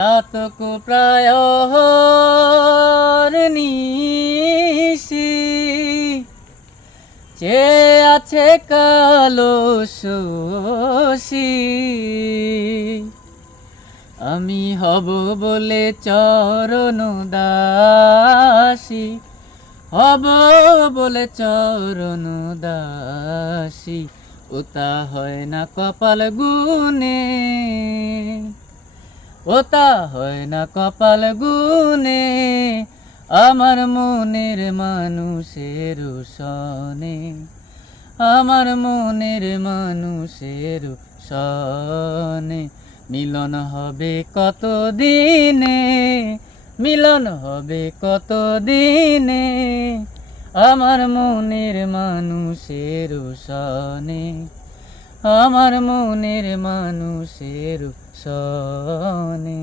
আতক প্রায় নিশি চে আছে কালো শশী আমি হব বলে চরণ দাসী হব বলে চরণ দাসী ওতা হয় না কপাল গুনে ওতা হয় না কপাল গুনে আমার মনের মানুষের সনে আমার মনের মানুষের সনে মিলন হবে কত দিনে মিলন হবে কত দিনে আমার মনের মানুষের সনে আমার মনের মানুষের সনে।